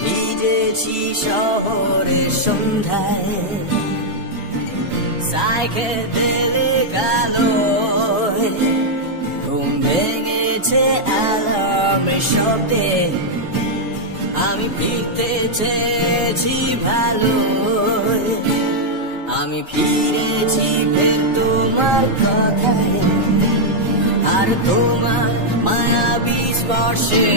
ভিজেছি শহরে সন্ধ্যায় সাইকেল তেলে কালো ঘুম ভেঙেছে অ্যালার্মের শব্দে আমি ফিরতে চেয়েছি ভালো আমি ফিরেছি ফের তোমার কথায় আর তোমার মায়াবী স্পর্শে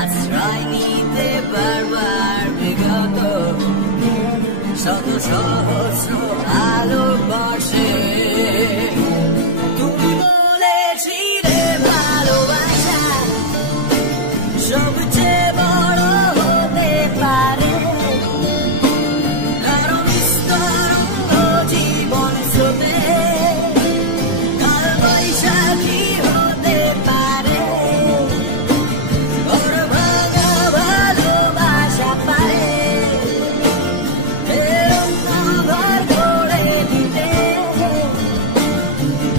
আশ্রয় নিতে বারবার বিগত শত সহস্র আলোর বর্ষে তুমি বলেছিলে ভালোবাসা সবচেয়ে বড় হতে পারে কারণ বিস্তরণ জীবন স্রোতে কাল বৈশাখী হতে পারে ঘর ভাঙা ভালোবাসা পারে ঘর করে দিতে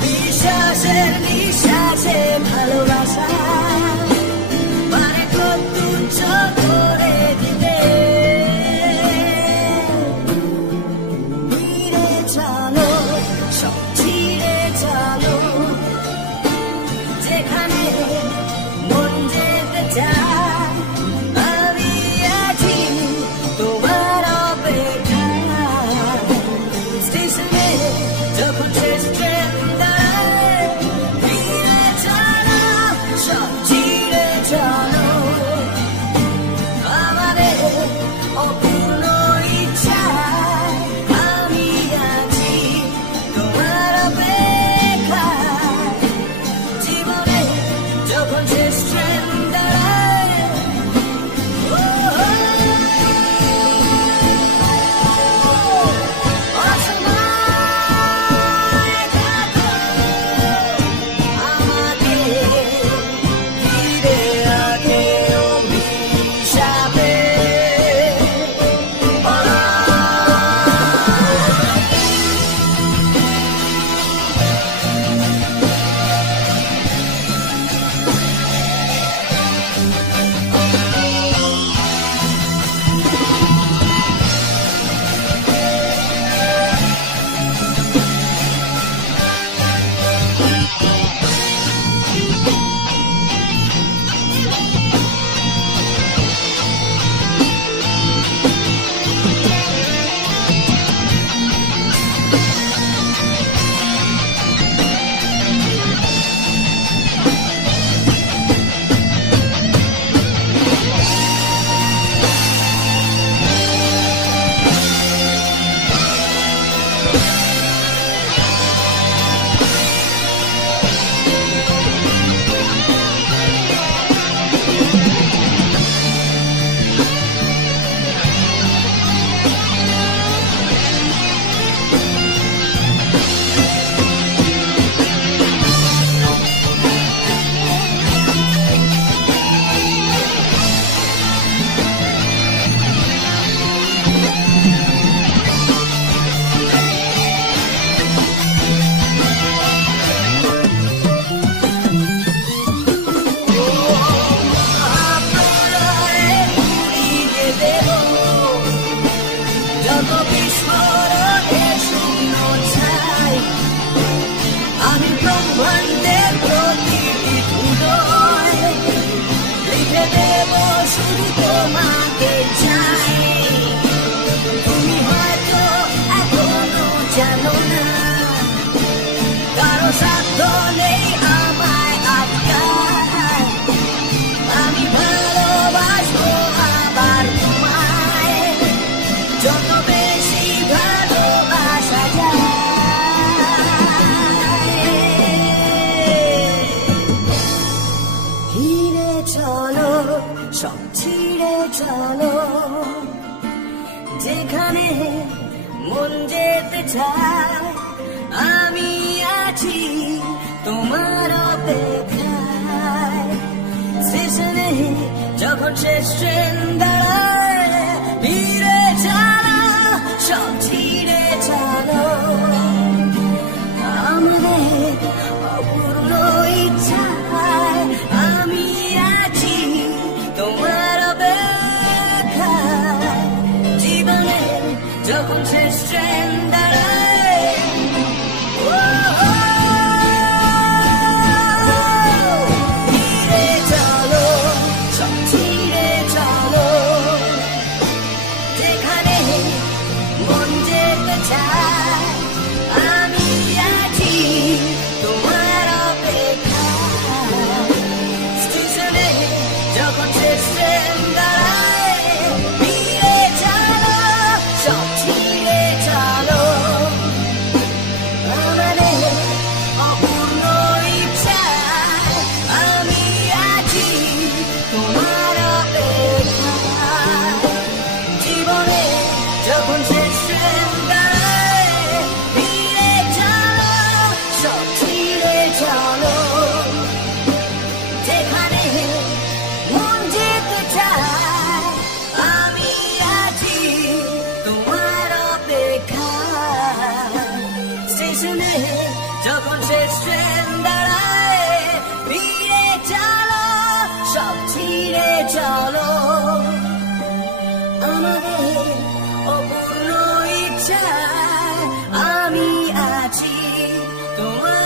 বিশ্বাসের নিঃশ্বাসে ভালোবাসা পারে কত তুচ্ছ করে দিতে ফিরে চলো সব ছিঁড়ে চলো যেখানে মন যেতে চায় আমি আছি তোমার অপেক্ষায় স্টেশনে যখন শেষ ট্রেন দাঁড়ায় ফিরে চলো সব ছিঁড়ে চলো আমাদের অপূর্ণ ইচ্ছায় আমি আছি তোমার অপেক্ষায় জীবনে যখন শেষ ট্রেন দাঁড়ায় অসময় চাই আমি আছি তোমার অপেক্ষায় স্টেশনে যখন শেষ ট্রেন দাঁড়ায় ফিরে চলো সব ছিঁড়ে চলো আমাদের অপূর্ণ ইচ্ছায় আমি আছি তোমার অপেক্ষায় জীবনে যখন শেষ ট্রেন দাঁড়ায় ফিরে চলো সব ছিঁড়ে চলো যেখানে মন যেতে চায় আমি আছি তোমার অপেক্ষায় স্টেশনে যখন শেষ ট্রেন দাঁড়ায় ফিরে চলো সব ছিঁড়ে চলো আমাদের অপূর্ণ ইচ্ছায় আমি আছি তোমার অপেক্ষায় জীবনে যখন শেষ ট্রেন দাঁড়ায় ফিরে চলো সব ছিঁড়ে চলো যেখানে মন যেতে চায় আমি আছি তোমার অপেক্ষায় স্টেশনে যখন শেষ ট্রেন দাঁড়ায় ফিরে চলো সব ছিঁড়ে চলো আমাদের অপূর্ণ ইচ্ছায় আমি আছি তোমার